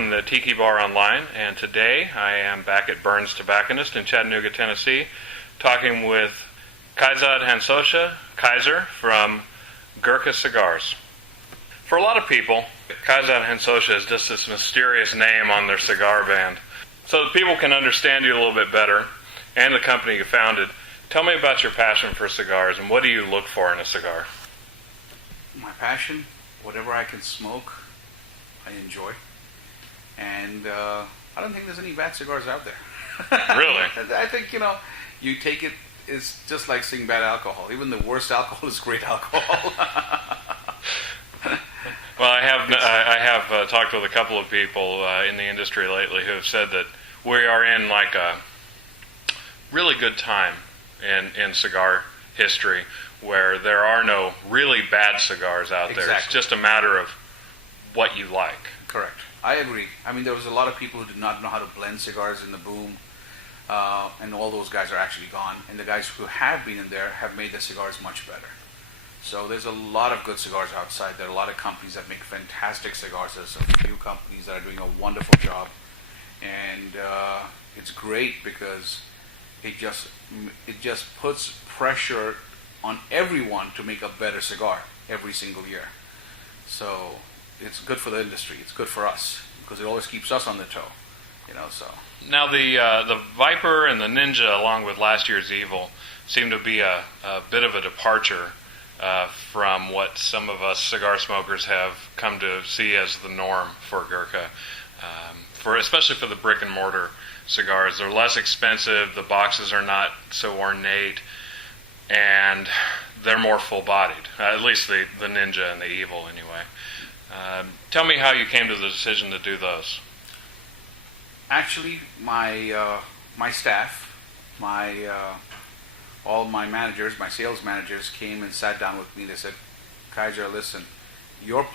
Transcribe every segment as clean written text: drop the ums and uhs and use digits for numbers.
from the Tiki Bar Online, and today I am back at Burns Tobacconist in Chattanooga, Tennessee, talking with Kaizad Hansotia, Kaiser, from Gurkha Cigars. For a lot of people, Kaizad Hansotia is just this mysterious name on their cigar band. So that people can understand you a little bit better, and the company you founded, tell me about your passion for cigars, and what do you look for in a cigar? My passion, whatever I can smoke, I enjoy. And I don't think there's any bad cigars out there. Really? I think, you take it, it's just like saying bad alcohol. Even the worst alcohol is great alcohol. Well, I have talked with a couple of people in the industry lately who have said that we are in like a really good time in cigar history where there are no really bad cigars out there. It's just a matter of what you like. Correct. I agree. I mean, there was a lot of people who did not know how to blend cigars in the boom, and all those guys are actually gone. And the guys who have been in there have made the cigars much better. So there's a lot of good cigars outside. There are a lot of companies that make fantastic cigars. There's a few companies that are doing a wonderful job. And it's great because it just puts pressure on everyone to make a better cigar every single year. So it's good for the industry. It's good for us because it always keeps us on the toe, So now the Viper and the Ninja, along with last year's Evil, seem to be a bit of a departure from what some of us cigar smokers have come to see as the norm for Gurkha. Especially for the brick and mortar cigars, they're less expensive. The boxes are not so ornate, and they're more full-bodied. At least the Ninja and the Evil, anyway. Tell me how you came to the decision to do those. Actually, my staff, all my managers, my sales managers came and sat down with me. They said, Kaiser, listen, your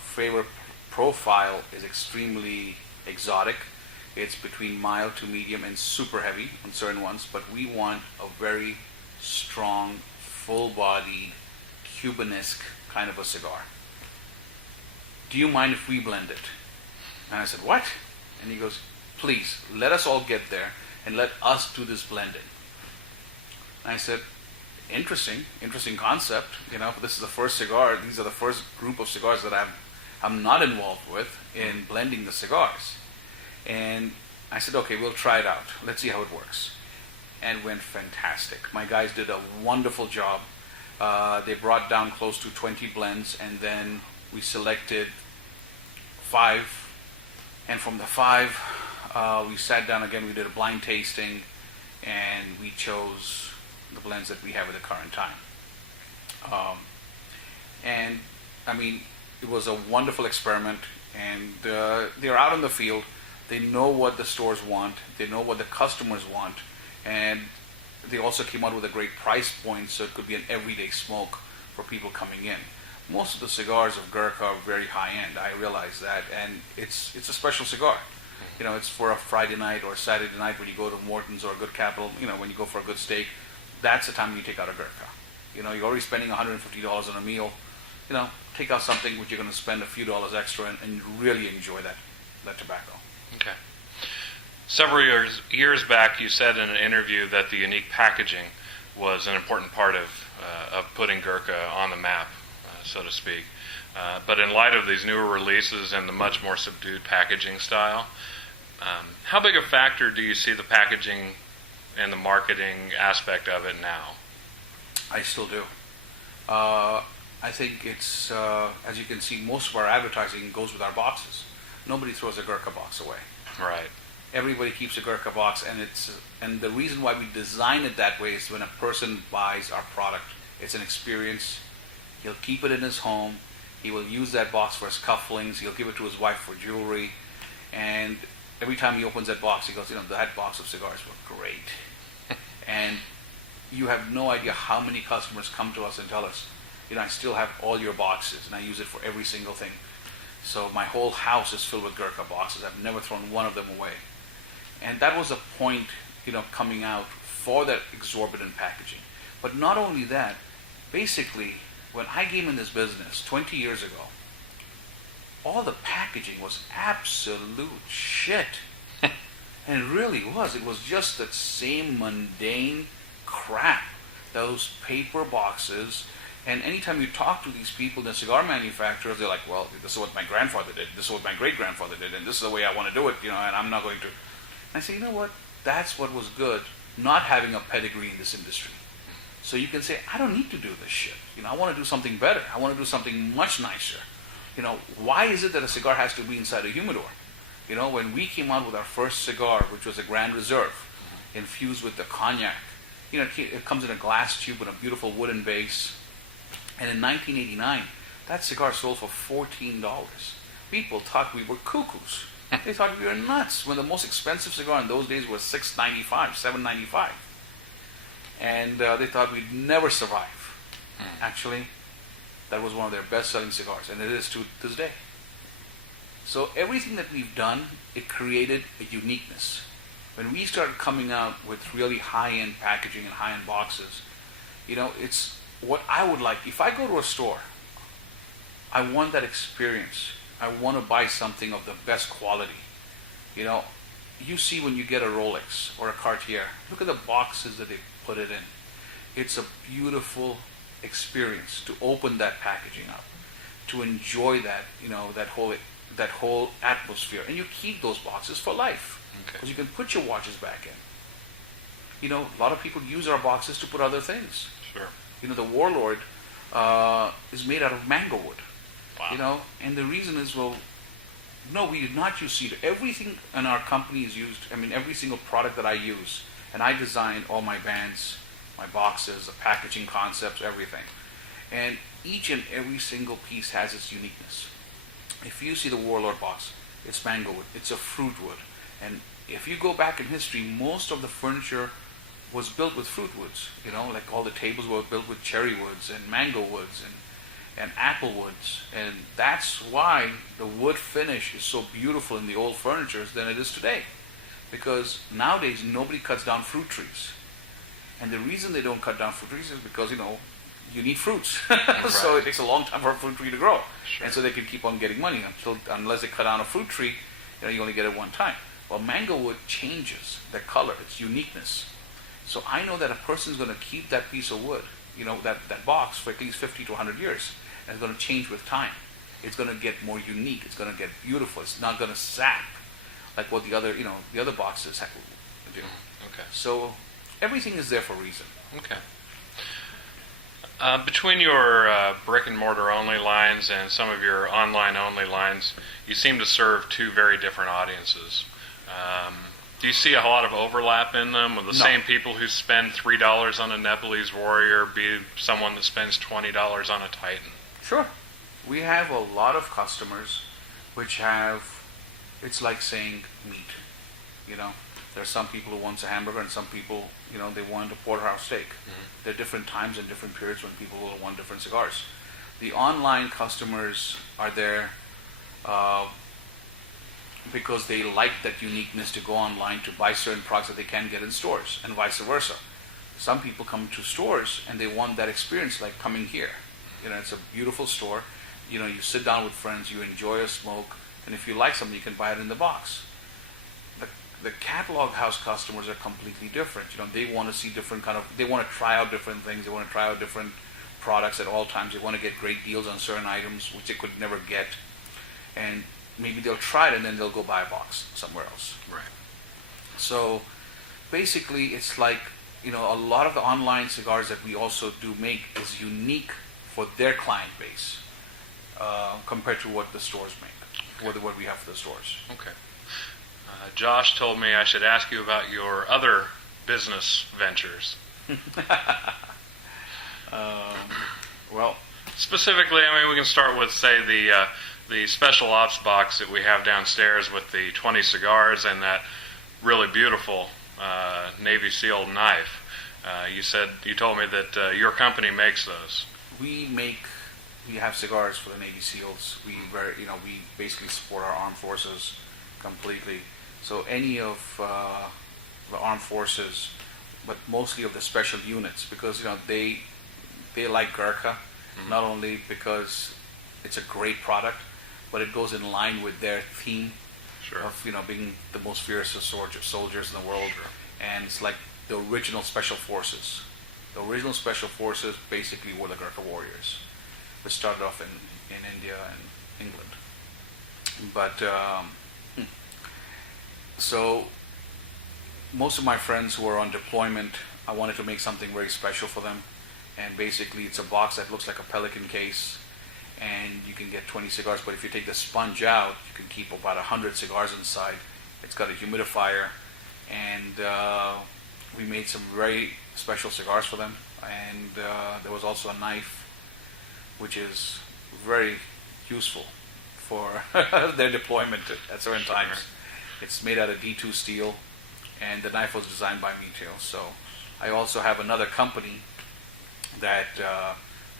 favorite profile is extremely exotic. It's between mild to medium and super heavy on certain ones, but we want a very strong, full-bodied, Cubanesque kind of a cigar. Do you mind if we blend it? And I said, what? And he goes, please, let us all get there and let us do this blending. And I said, interesting concept. This is the first cigar. These are the first group of cigars that I'm not involved with in blending the cigars. And I said, okay, we'll try it out. Let's see how it works. And it went fantastic. My guys did a wonderful job. They brought down close to 20 blends, and then we selected 5. And from the 5, we sat down again, we did a blind tasting, and we chose the blends that we have at the current time. And I mean, it was a wonderful experiment, and they're out in the field. They know what the stores want. They know what the customers want. And they also came out with a great price point, so it could be an everyday smoke for people coming in. Most of the cigars of Gurkha are very high-end. I realize that. And it's a special cigar. It's for a Friday night or Saturday night when you go to Morton's or Good Capital, when you go for a good steak. That's the time you take out a Gurkha. You're already spending $150 on a meal. Take out something which you're going to spend a few dollars extra and really enjoy that tobacco. Okay. Several years back, you said in an interview that the unique packaging was an important part of putting Gurkha on the map, so to speak. But in light of these newer releases and the much more subdued packaging style, how big a factor do you see the packaging and the marketing aspect of it now? I still do. I think it's, as you can see, most of our advertising goes with our boxes. Nobody throws a Gurkha box away. Right. Everybody keeps a Gurkha box, and the reason why we design it that way is when a person buys our product, it's an experience. He'll keep it in his home. He will use that box for his cufflinks. He'll give it to his wife for jewelry. And every time he opens that box, he goes, that box of cigars were great. And you have no idea how many customers come to us and tell us, I still have all your boxes, and I use it for every single thing. So my whole house is filled with Gurkha boxes. I've never thrown one of them away. And that was a point, coming out for that exorbitant packaging. But not only that, basically, when I came in this business 20 years ago, all the packaging was absolute shit. And it really was. It was just that same mundane crap. Those paper boxes. And anytime you talk to these people, the cigar manufacturers, they're like, well, this is what my grandfather did. This is what my great-grandfather did. And this is the way I want to do it, and I'm not going to. And I say, you know what? That's what was good, not having a pedigree in this industry. So you can say, I don't need to do this shit. I want to do something better. I want to do something much nicer. Why is it that a cigar has to be inside a humidor? When we came out with our first cigar, which was a Grand Reserve, infused with the cognac, it comes in a glass tube with a beautiful wooden base. And in 1989, that cigar sold for $14. People thought we were cuckoos. They thought we were nuts, when the most expensive cigar in those days was $6.95, $7.95. And they thought we'd never survive. Actually, that was one of their best-selling cigars, and it is to this day. So everything that we've done, it created a uniqueness. When we started coming out with really high-end packaging and high-end boxes, it's what I would like. If I go to a store, I want that experience. I want to buy something of the best quality. You see when you get a Rolex or a Cartier, look at the boxes that they put it in. It's a beautiful experience to open that packaging up, to enjoy that, that whole atmosphere. And you keep those boxes for life. Because you can put your watches back in. A lot of people use our boxes to put other things. Sure. The Warlord is made out of mango wood. Wow. And the reason is, well, no, we did not use cedar. Everything in our company is used, every single product that I use, and I design all my bands, my boxes, the packaging concepts, everything. And each and every single piece has its uniqueness. If you see the Warlord box, it's mango wood, it's a fruit wood. And if you go back in history, most of the furniture was built with fruit woods. Like all the tables were built with cherry woods and mango woods and apple woods. And that's why the wood finish is so beautiful in the old furniture than it is today. Because nowadays nobody cuts down fruit trees. And the reason they don't cut down fruit trees is because, you need fruits. Right. So it takes a long time for a fruit tree to grow. Sure. And so they can keep on getting money unless they cut down a fruit tree, you only get it one time. Well, mango wood changes the color, its uniqueness. So I know that a person's going to keep that piece of wood, that box for at least 50 to 100 years. And it's going to change with time. It's going to get more unique. It's going to get beautiful. It's not going to sap like what the other boxes do. Okay. So everything is there for a reason. Okay. Between your brick and mortar only lines and some of your online only lines, you seem to serve two very different audiences. Do you see a lot of overlap in them? Will the same people who spend $3 on a Nepalese warrior be someone that spends $20 on a Titan? Sure. We have a lot of customers which have, it's like saying meat. There are some people who want a hamburger and some people, they want a porterhouse steak. Mm-hmm. There are different times and different periods when people will want different cigars. The online customers are there because they like that uniqueness to go online to buy certain products that they can't get in stores, and vice versa. Some people come to stores and they want that experience like coming here. It's a beautiful store. You sit down with friends, you enjoy a smoke, and if you like something, you can buy it in the box. The catalog house customers are completely different. They want to see they want to try out different things. They want to try out different products at all times. They want to get great deals on certain items, which they could never get. And maybe they'll try it and then they'll go buy a box somewhere else. Right. So basically, it's like, a lot of the online cigars that we also do make is unique for their client base compared to what the stores make, what we have for the stores. Okay. Josh told me I should ask you about your other business ventures. Well, specifically, we can start with, say, the special ops box that we have downstairs with the 20 cigars and that really beautiful Navy SEAL knife. You told me that your company makes those. We have cigars for the Navy SEALs. We basically support our armed forces completely. So any of the armed forces, but mostly of the special units, because they like Gurkha, not only because it's a great product, but it goes in line with their theme Sure. of being the most fierce of soldiers in the world. Sure. And it's like the original special forces. The original special forces basically were the Gurkha warriors, which started off in India and England. But so most of my friends who are on deployment, I wanted to make something very special for them. And basically it's a box that looks like a pelican case, and you can get 20 cigars, but if you take the sponge out, you can keep about 100 cigars inside. It's got a humidifier, and we made some very special cigars for them. And there was also a knife, which is very useful for their deployment at certain times. It's made out of D2 steel, and the knife was designed by me too. So I also have another company that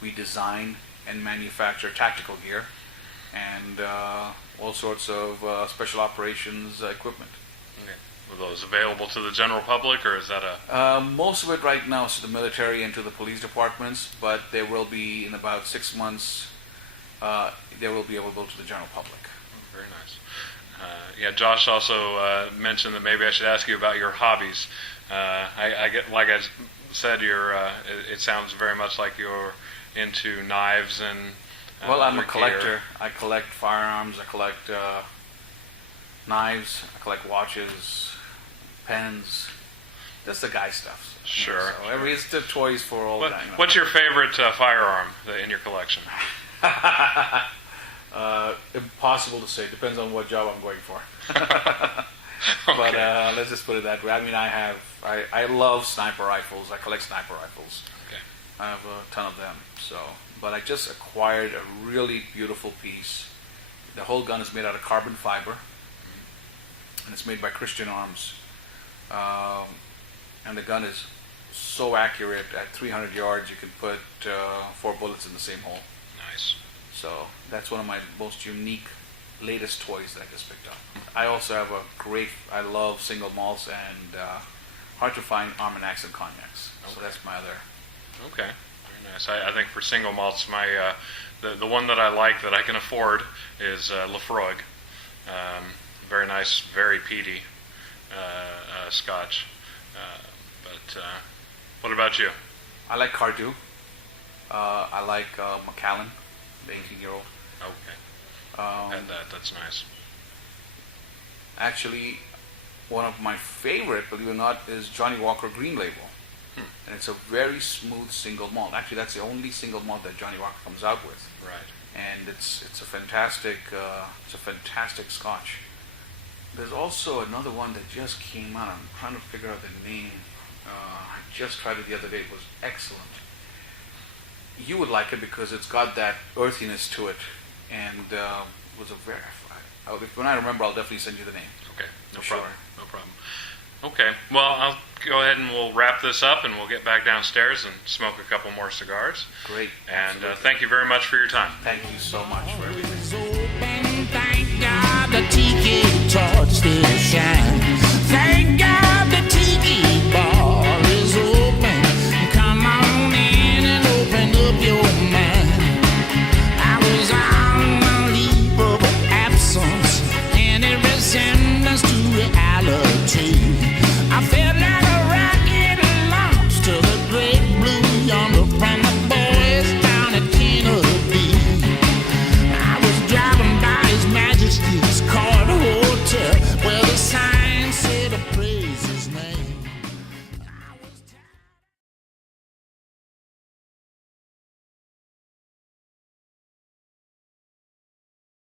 we design and manufacture tactical gear and all sorts of special operations equipment. Okay. Were those available to the general public, or is that a... Most of it right now is to the military and to the police departments, but there will be, in about 6 months, there will be available to the general public. Oh, very nice. Yeah, Josh also mentioned that maybe I should ask you about your hobbies. I get, like I said, it sounds very much like you're into knives and well, I'm a gear. collector. I collect firearms, I collect knives, I collect watches, pens, just the guy stuff. Sure. So every it's the toys for all guys. What's your favorite firearm in your collection? Impossible to say. Depends on what job I'm going for. Okay. But let's just put it that way. I mean, I love sniper rifles. I collect sniper rifles. Okay. I have a ton of them. So, but I just acquired a really beautiful piece. The whole gun is made out of carbon fiber, and it's made by Christian Arms. And the gun is so accurate. At 300 yards, you can put 4 bullets in the same hole. Nice. So that's one of my most unique, latest toys that I just picked up. I also have I love single malts and hard to find Armagnacs and cognacs. Okay. So that's my other. Okay, very nice. I think for single malts, the one that I like that I can afford is Lafroig. Very nice, very peaty Scotch. But what about you? I like Cardew. I like Macallan, the 18-year-old. Okay, had that. That's nice. Actually, one of my favorite, believe it or not, is Johnny Walker Green Label. And it's a very smooth single malt. Actually, that's the only single malt that Johnny Walker comes out with. Right. And it's a fantastic Scotch. There's also another one that just came out. I'm trying to figure out the name. I just tried it the other day. It was excellent. You would like it because it's got that earthiness to it, and was a very. When I remember, I'll definitely send you the name. Okay, no For problem. sure. No problem. Okay, well, I'll go ahead and we'll wrap this up, and we'll get back downstairs and smoke a couple more cigars. Great. And Absolutely. thank you very much for your time. Thank you so much for everything. Thank God the Tiki torch still shines.